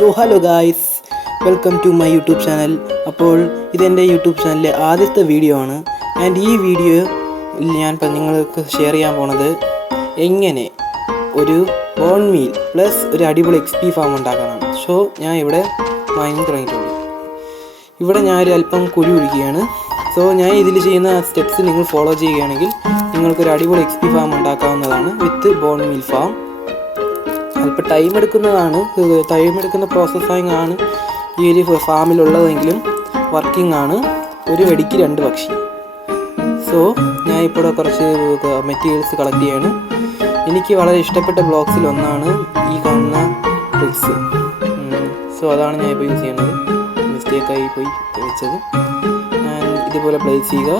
So hello guys, welcome to my YouTube channel. അപ്പോൾ ഇതെൻ്റെ YouTube ചാനലിലെ ആദ്യത്തെ വീഡിയോ ആണ്. ആൻഡ് ഈ വീഡിയോ ഞാൻ നിങ്ങൾക്ക് ഷെയർ ചെയ്യാൻ പോണത് എങ്ങനെ ഒരു ബോൺ മീൽ പ്ലസ് ഒരു അടിപൊളി XP ഫാം ഉണ്ടാക്കാനാണ്. സോ ഞാൻ ഇവിടെ മൈനിങ് തുടങ്ങിയിട്ടുണ്ട്. ഇവിടെ ഞാനൊരു അല്പം കുഴി ഒഴിക്കുകയാണ്. സോ ഞാൻ ഇതിൽ ചെയ്യുന്ന സ്റ്റെപ്സ് നിങ്ങൾ ഫോളോ ചെയ്യുകയാണെങ്കിൽ നിങ്ങൾക്കൊരു അടിപൊളി XP ഫാം ഉണ്ടാക്കാവുന്നതാണ് വിത്ത് ബോൺ മീൽ ഫാം. അല്പം ടൈം എടുക്കുന്ന പ്രോസസ്സിങ് ആണ് ഈ ഒരു ഫാമിലുള്ളതെങ്കിലും വർക്കിംഗ് ആണ്. ഒരു വെടിക്ക് 2 പക്ഷി. സോ ഞാൻ ഇപ്പോൾ കുറച്ച് മെറ്റീരിയൽസ് കളക്ട് ചെയ്യാണ്. എനിക്ക് വളരെ ഇഷ്ടപ്പെട്ട ബ്ലോക്സിൽ ഒന്നാണ് ഈ കാണുന്ന ബ്രിക്സ്. സോ അതാണ് ഞാൻ ഇപ്പോൾ യൂസ് ചെയ്യുന്നത്. മിസ്റ്റേക്കായി പോയി വെച്ചത്. ഇതുപോലെ പ്ലേസ് ചെയ്യുക,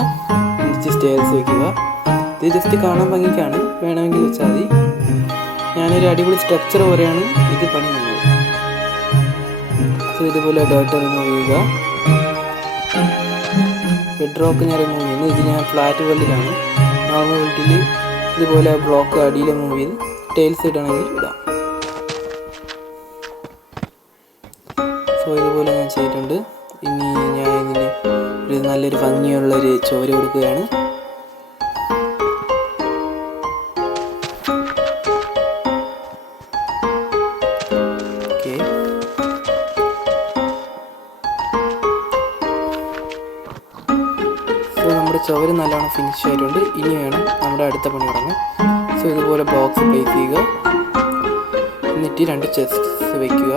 എന്നിട്ട് സ്റ്റെയർസ് വയ്ക്കുക. ഇത് ജസ്റ്റ് കാണാൻ ഭംഗിക്കാണ്, വേണമെങ്കിൽ വെച്ചാൽ മതി. ഞാനൊരു അടിപൊളി സ്ട്രക്ചർ പോലെയാണ് ഇത് പണി ചെയ്യുന്നത്. സോ ഇതുപോലെ ഡേർട്ട് റിമൂവ് ചെയ്യുക. ബെഡ് റോക്ക് ഞാൻ റിമൂവ് ചെയ്യുന്നു. ഇത് ഞാൻ ഫ്ലാറ്റ് വെള്ളിലാണ്. നോർമൽ വെള്ളിൽ ഇതുപോലെ ബ്ലോക്ക് അടിയിൽ മൂവ് ചെയ്ത് ടൈൽസ് ഇടണമെങ്കിൽ ഇടാം. സോ ഇതുപോലെ ഞാൻ ചെയ്തിട്ടുണ്ട്. ഇനി ഞാൻ ഇതിന് ഒരു നല്ലൊരു ഭംഗിയുള്ളൊരു ചോര കൊടുക്കുകയാണ്. സോ നമ്മുടെ ചുവര് നല്ലോണം ഫിനിഷ് ആയിട്ടുണ്ട്. ഇനി വേണം നമ്മുടെ അടുത്ത പണി തുടങ്ങാൻ. സോ ഇതുപോലെ ബോക്സ് പ്ലേസ് ചെയ്യുക, എന്നിട്ട് 2 ചെസ്റ്റ്സ് വയ്ക്കുക.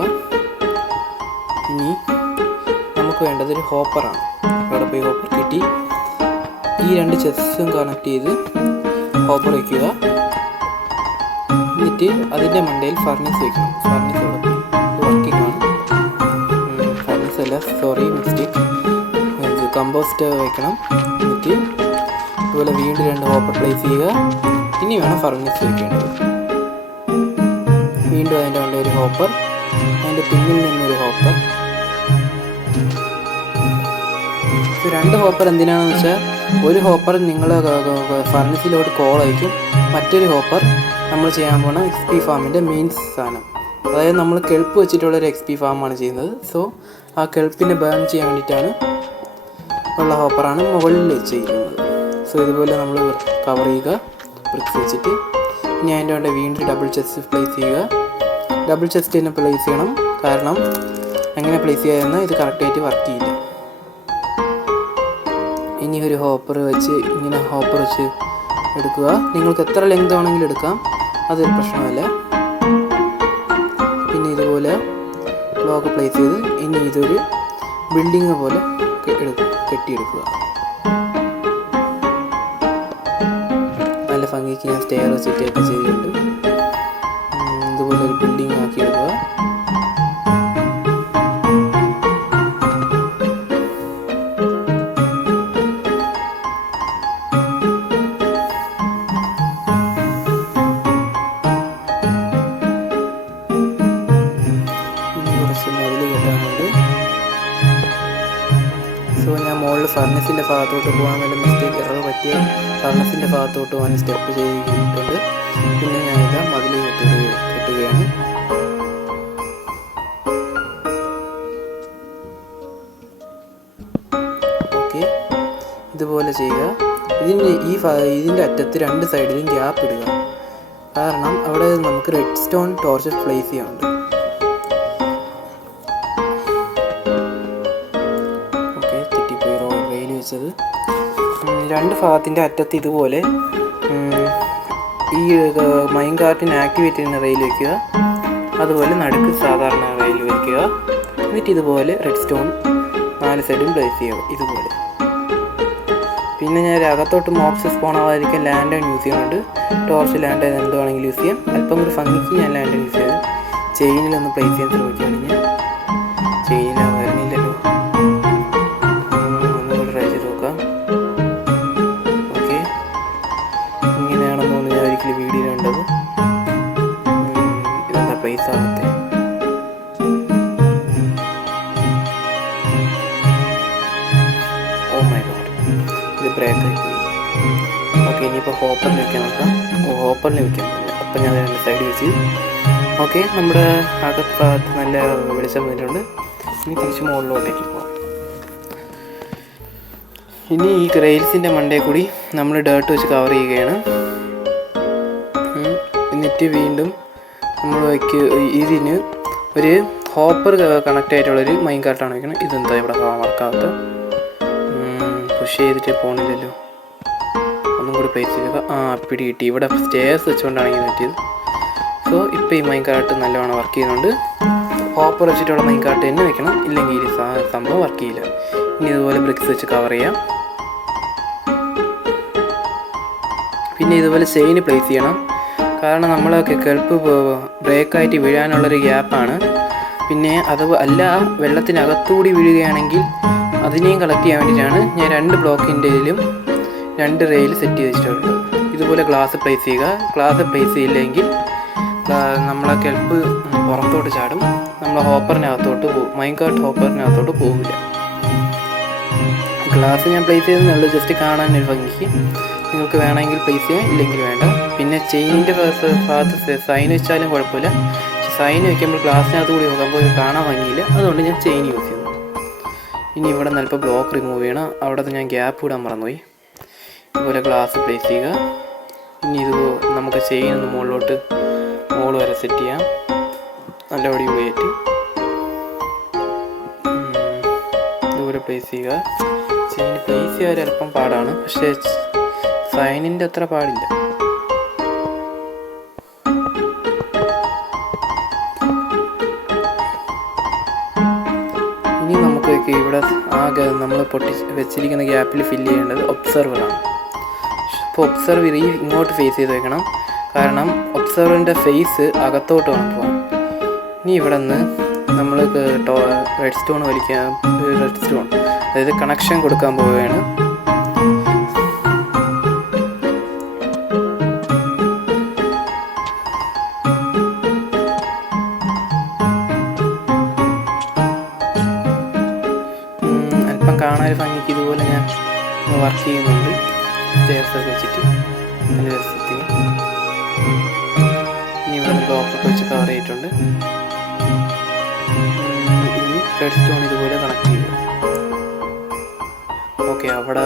ഇനി നമുക്ക് വേണ്ടത് ഒരു ഹോപ്പറാണ്. അവിടെ പോയി ഹോപ്പർ കിട്ടി. ഈ 2 ചെസ്റ്റും കണക്ട് ചെയ്ത് ഹോപ്പർ വയ്ക്കുക. എന്നിട്ട് അതിൻ്റെ മണ്ടയിൽ ഫർണിസ് വയ്ക്കണം. ഫർണിസ് അവിടെ പോയി വർക്കിംഗ് ആണ്. ഫർണിസ് അല്ല, സോറി, മിസ്റ്റേക്ക്. കമ്പോസ്റ്റ് വയ്ക്കണം. എന്നിട്ട് അതുപോലെ വീണ്ടും 2 ഹോപ്പർ പ്ലേസ് ചെയ്യുക. ഇനി വേണം ഫർണിസ് വയ്ക്കേണ്ടത്. വീണ്ടും അതിൻ്റെ കൊണ്ട് ഒരു ഹോപ്പർ, അതിൻ്റെ പിന്നിൽ നിന്നൊരു ഹോപ്പർ. 2 ഹോപ്പർ എന്തിനാണെന്ന് വെച്ചാൽ, ഒരു ഹോപ്പർ നിങ്ങൾ ഫർണിസിലോട്ട് കോൾ അയക്കും, മറ്റൊരു ഹോപ്പർ നമ്മൾ ചെയ്യാൻ പോണ XP ഫാമിൻ്റെ മെയിൻ സാധനം. അതായത് നമ്മൾ കെൽപ്പ് വെച്ചിട്ടുള്ളൊരു XP ഫാമാണ് ചെയ്യുന്നത്. സോ ആ കെൽപ്പിനെ ബേൺ ചെയ്യാൻ വേണ്ടിയിട്ടാണ് ഉള്ള ഹോപ്പറാണ് മുകളിൽ വെച്ചിരിക്കുന്നത്. സോ ഇതുപോലെ നമ്മൾ കവർ ചെയ്യുക ബ്രിക്സ് വെച്ചിട്ട്. ഇനി അതിൻ്റെ കൊണ്ട് വീണ്ടും ഡബിൾ ചെസ്റ്റ് പ്ലേസ് ചെയ്യുക. ഡബിൾ ചെസ്റ്റ് തന്നെ പ്ലേസ് ചെയ്യണം, കാരണം അങ്ങനെ പ്ലേസ് ചെയ്യാതെന്ന് ഇത് കറക്റ്റായിട്ട് വർക്ക് ചെയ്യില്ല. ഇനി ഒരു ഹോപ്പർ വെച്ച് ഇങ്ങനെ ഹോപ്പർ വെച്ച് എടുക്കുക. നിങ്ങൾക്ക് എത്ര ലെങ്ത് ആണെങ്കിലും എടുക്കാം, അതൊരു പ്രശ്നമല്ല. പിന്നെ ഇതുപോലെ ബ്ലോക്ക് പ്ലേസ് ചെയ്ത് ഇനി ഇതൊരു ബിൽഡിങ് പോലെ കെട്ടിയെടുക്കുക. നല്ല ഭംഗിക്ക് ഞാൻ സ്റ്റെയർ വെച്ചിട്ടൊക്കെ ചെയ്തിട്ടുണ്ട്. ഇതുപോലെ ഒരു ബിൽഡിങ് ആക്കിയെടുക്കുക. സോ ഞാൻ മുകളിൽ ഫർണസിൻ്റെ ഭാഗത്തോട്ട് പോകാൻ വേണ്ടി മിസ്റ്റേക്ക് എറർ പറ്റിയ ഫർണസിൻ്റെ ഭാഗത്തോട്ട് പോകാൻ സ്റ്റെപ്പ് ചെയ്തിട്ടുണ്ട്. പിന്നെ ഞാനിതാ മതിൽ കെട്ടുകയാണ്. ഓക്കെ, ഇതുപോലെ ചെയ്യുക. ഇതിൻ്റെ അറ്റത്ത് 2 സൈഡിലും ഗ്യാപ്പ് ഇടുക, കാരണം അവിടെ നമുക്ക് റെഡ് സ്റ്റോൺ ടോർച്ച് പ്ലേസ് ചെയ്യാനുണ്ട്. വെച്ചത് 2 ഭാഗത്തിൻ്റെ അറ്റത്ത് ഇതുപോലെ ഈ മൈൻ കാർട്ടിന് ആക്ടിവേറ്റ് ചെയ്യുന്ന റെയിൽ വയ്ക്കുക. അതുപോലെ നടുക്ക് സാധാരണ റെയിൽ വയ്ക്കുക. എന്നിട്ട് ഇതുപോലെ റെഡ് സ്റ്റോൺ 4 സൈഡും പ്ലേസ് ചെയ്യുക ഇതുപോലെ. പിന്നെ ഞാൻ അകത്തോട്ട് മോക്സ് സ്പോൺ ആവാതിരിക്കാൻ ലാൻഡേൺ യൂസ് ചെയ്യുന്നുണ്ട്. ടോർച്ച് ലാൻഡേൺ എന്ത് വേണമെങ്കിലും യൂസ് ചെയ്യാം. അല്പം കൂടി ഭംഗിക്ക് ഞാൻ ലാൻഡേൺ യൂസ് ചെയ്ത് ചെയിനിലൊന്ന് പ്ലേസ് ചെയ്യാൻ ശ്രമിക്കുകയാണെങ്കിൽ ചെയിനിൽ വരുന്നില്ലല്ലോ. ഇങ്ങനെയാണെന്നൊന്ന് ഞാൻ ഒരിക്കലും വീഡിയോ കണ്ടത്. ഇതെന്താ പൈസ ആകത്തെ? ഓ മൈ ഗോഡ്, ഇത് ബ്രേക്കായി പോയി. ഓക്കെ, ഇനിയിപ്പോൾ ഹോപ്പറിൽ വെക്കാൻ നോക്കാം. ഹോപ്പറിൽ വെക്കാൻ പറ്റില്ല. അപ്പം ഞാൻ 2 സൈഡ് വെച്ച് ഓക്കെ, നമ്മുടെ അകത്ത് നല്ല വെളിച്ചം വന്നിട്ടുണ്ട്. ഇനി തിരിച്ച് മുകളിലോട്ടേക്ക് പോകാം. ഇനി ഈ റെയിൽസിൻ്റെ മണ്ടയിൽ കൂടി നമ്മൾ ഡേർട്ട് വെച്ച് കവർ ചെയ്യുകയാണ്. എന്നിട്ട് വീണ്ടും നമ്മൾ ഇതിന് ഒരു ഹോപ്പർ കണക്റ്റ് ആയിട്ടുള്ളൊരു മൈൻ കാർട്ടാണ് വയ്ക്കണം. ഇതെന്താ ഇവിടെ വർക്കാകത്ത്? പുഷ് ചെയ്തിട്ട് പോകണില്ലല്ലോ. ഒന്നും കൂടി പ്ലേസ് ചെയ്തത്. പിടി കിട്ടി. ഇവിടെ സ്റ്റേഴ്സ് വെച്ചുകൊണ്ടാണ് ഇങ്ങനെ പറ്റിയത്. സോ ഇപ്പോൾ ഈ മൈൻ കാർട്ട് നല്ലവണ്ണം വർക്ക് ചെയ്യുന്നുണ്ട്. ഹോപ്പർ വെച്ചിട്ടുള്ള മൈൻ കാർട്ട് തന്നെ വെക്കണം, ഇല്ലെങ്കിൽ ഈ സംഭവം വർക്ക് ചെയ്യില്ല. ഇനി ഇതുപോലെ ബ്രിക്സ് വെച്ച് കവർ ചെയ്യാം. പിന്നെ ഇതുപോലെ ചെയിൻ പ്ലേസ് ചെയ്യണം. കാരണം നമ്മളൊക്കെ കെൽപ്പ് ബ്രേക്കായിട്ട് വീഴാനുള്ളൊരു ഗ്യാപ്പാണ്. പിന്നെ അത് അല്ല, വെള്ളത്തിനകത്തുകൂടി വീഴുകയാണെങ്കിൽ അതിനെയും കളക്ട് ചെയ്യാൻ വേണ്ടിയിട്ടാണ് ഞാൻ 2 ബ്ലോക്കിൻ്റെയിലും 2 റെയിൽ സെറ്റ് ചെയ്ത് വെച്ചിട്ടുള്ളത്. ഇതുപോലെ ഗ്ലാസ് പ്ലേസ് ചെയ്യുക. ഗ്ലാസ് പ്ലേസ് ചെയ്യില്ലെങ്കിൽ നമ്മളെ കെൽപ്പ് പുറത്തോട്ട് ചാടും. നമ്മളെ ഹോപ്പറിനകത്തോട്ട് മൈൻ കാർട്ട് ഹോപ്പറിനകത്തോട്ട് പോകില്ല. ഗ്ലാസ് ഞാൻ പ്ലേസ് ചെയ്തെന്നുള്ളൂ, ജസ്റ്റ് കാണാൻ ഒരു ഭംഗിക്ക്. നിങ്ങൾക്ക് വേണമെങ്കിൽ പ്ലേസ് ചെയ്യാം, ഇല്ലെങ്കിൽ വേണ്ട. പിന്നെ ചെയിനിൻ്റെ ഭാഗത്ത് സൈൻ വെച്ചാലും കുഴപ്പമില്ല. സൈൻ വയ്ക്കുമ്പോൾ ഗ്ലാസ്സിനകത്ത് കൂടി നോക്കുമ്പോൾ ഇത് കാണാൻ ഭംഗിയില്ല. അതുകൊണ്ട് ഞാൻ ചെയിൻ യൂസ് ചെയ്യുന്നു. ഇനി ഇവിടെ നിലപ്പോൾ ബ്ലോക്ക് റിമൂവ് ചെയ്യണം. അവിടെ ഞാൻ ഗ്യാപ്പ് ഇടാൻ മറന്നുപോയി. ഇതുപോലെ ഗ്ലാസ് പ്ലേസ് ചെയ്യുക. ഇനി ഇത് നമുക്ക് ചെയിൻ ഒന്ന് മുകളിൽ വരെ സെറ്റ് ചെയ്യാം. നല്ലപടി ഉപയോഗിച്ച് ഇതുപോലെ പ്ലേസ് ചെയ്യുക. ചെയിൻ പ്ലേസ് ചെയ്യാൻ അല്പം പാടാണ്, പക്ഷേ സൈനിൻ്റെ അത്ര പാടില്ല. ഇനി നമുക്ക് ഇവിടെ നമ്മൾ വെച്ചിരിക്കുന്ന ഗ്യാപ്പിൽ ഫില്ല് ചെയ്യേണ്ടത് ഒബ്സർവറാണ്. അപ്പോൾ ഒബ്സർവർ ഇങ്ങോട്ട് ഫേസ് ചെയ്ത് വെക്കണം. കാരണം ഒബ്സർവറിൻ്റെ ഫേസ് അകത്തോട്ട് വേണം പോകാൻ. ഇനി ഇവിടെ നിന്ന് നമ്മൾ റെഡ് സ്റ്റോൺ അതായത് കണക്ഷൻ കൊടുക്കാൻ പോവുകയാണ്. അല്പം കാണാൻ ഭംഗിക്ക് ഇതുപോലെ ഞാൻ വർക്ക് ചെയ്യുന്നുണ്ട്. സ്റ്റെയർസൊക്കെ വെച്ചിട്ട് നല്ല രസത്തിന്. ഇനി ഇവിടെ ബ്ലോക്കൊക്കെ വെച്ച് കവർ ചെയ്തിട്ടുണ്ട്. ഇനി റെഡ് സ്റ്റോൺ ഇതുപോലെ കണക്ട് ചെയ്യുക. ഓക്കെ, അവിടെ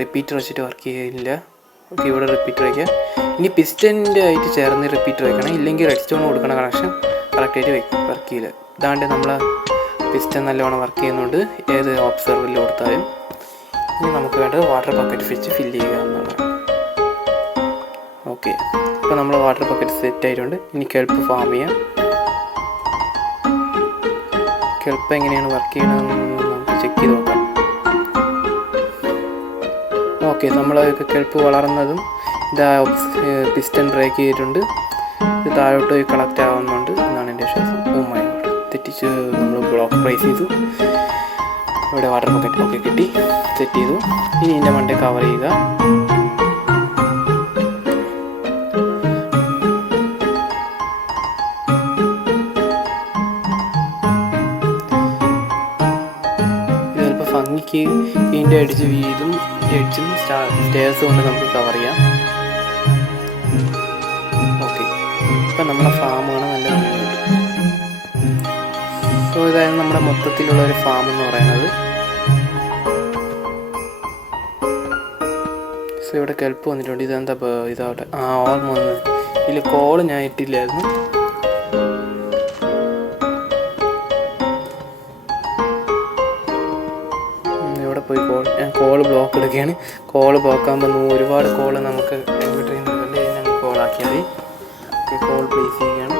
റിപ്പീറ്റർ വെച്ചിട്ട് വർക്ക് ചെയ്യില്ല. ഓക്കെ, ഇവിടെ റിപ്പീറ്റർ വയ്ക്കുക. ഇനി പിസ്റ്റൻ്റെ ആയിട്ട് ചേർന്ന് റിപ്പീറ്റർ വയ്ക്കണം, ഇല്ലെങ്കിൽ റെഡ് സ്റ്റോൺ കൊടുക്കണ കണക്ഷൻ കറക്റ്റായിട്ട് വർക്ക് ചെയ്യില്ല. ഇതാണ്ട് നമ്മൾ പിസ്റ്റൺ നല്ലവണ്ണം വർക്ക് ചെയ്യുന്നുണ്ട്, ഏത് ഒബ്സർവറിൽ കൊടുത്താലും. ഇനി നമുക്ക് വേണ്ടത് വാട്ടർ ബക്കറ്റ് വെച്ച് ഫില്ല് ചെയ്യുക എന്നുള്ളതാണ്. ഓക്കെ, ഇപ്പോൾ നമ്മൾ വാട്ടർ ബക്കറ്റ് സെറ്റ് ആയിട്ടുണ്ട്. ഇനി കെൽപ്പ് ഫാം ചെയ്യാം. കെൽപ്പ് എങ്ങനെയാണ് വർക്ക് ചെയ്യണമെന്ന് നമുക്ക് ചെക്ക് ചെയ്ത് നോക്കാം. ഓക്കെ, നമ്മൾ കെൽപ്പ് വളർന്നതും ഇതാ പിസ്റ്റൺ ബ്രേക്ക് ചെയ്തിട്ടുണ്ട്. ഇത് താഴോട്ട് പോയി കളക്റ്റ് ആവുന്നുണ്ട് എന്നാണ് എൻ്റെ വിശ്വാസം. തെറ്റിച്ച് നമ്മൾ ബ്ലോക്ക് പ്രൈസ് ചെയ്തു. ഇവിടെ വാട്ടർ ബക്കറ്റ് ഒക്കെ കിട്ടി, സെറ്റ് ചെയ്തു. ഇനി ഇതിൻ്റെ മണ്ടേ കവർ ചെയ്യുക. ഇത് ചിലപ്പോൾ ഭംഗിക്ക് ഇതിൻ്റെ എഡ്ജും സ്റ്റേഴ്സ് കൊണ്ട് നമുക്ക് കവർ ചെയ്യാം. ഓക്കെ, ഇപ്പം നമ്മുടെ ഫാമാണ് നല്ല ഭംഗിയുണ്ട്. സോ ഇതായിരുന്നു നമ്മുടെ മൊത്തത്തിലുള്ള ഒരു ഫാം എന്ന് പറയുന്നത്. സോ ഇവിടെ കെൽപ്പ് വന്നിട്ടുണ്ട്. ഇതെന്താ ഇതാവട്ടെ, ഓർമ്മ വന്ന് ഇതിൽ കോള് ഞാൻ ഇട്ടില്ലായിരുന്നു. ഇവിടെ പോയി ഞാൻ കോള് ബ്ലോക്ക് എടുക്കുകയാണ്. കോള് ബ്ലോക്ക് ആകുമ്പോൾ ഒരുപാട് കോള് നമുക്ക് എവിടെ ചെയ്യുന്നുണ്ട്, ഞങ്ങൾ കോളാക്കിയാൽ മതി. ഓക്കെ, കോൾ പ്ലേസ് ചെയ്യുകയാണ്.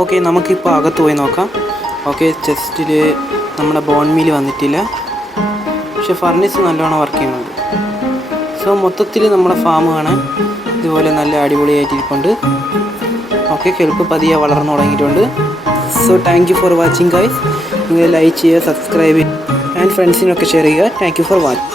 ഓക്കെ, നമുക്കിപ്പോൾ അകത്ത് പോയി നോക്കാം. ഓക്കെ, ചെസ്റ്റിൽ നമ്മുടെ ബോൺ മീൽ വന്നിട്ടില്ല, പക്ഷെ ഫർണിസ് നല്ലോണം വർക്ക് ചെയ്യുന്നുണ്ട്. സോ മൊത്തത്തിൽ നമ്മുടെ ഫാം കാണാൻ ഇതുപോലെ നല്ല അടിപൊളിയായിട്ടിരിപ്പുണ്ട്. ഓക്കെ, കെൽപ്പ് പതിയെ വളർന്നു തുടങ്ങിയിട്ടുണ്ട്. So thank you for watching guys. നിങ്ങൾ ലൈക്ക് ചെയ്യുക, സബ്സ്ക്രൈബ് ചെയ്യുക ആൻഡ് ഫ്രണ്ട്സിനൊക്കെ ഷെയർ ചെയ്യുക. Thank you for watching.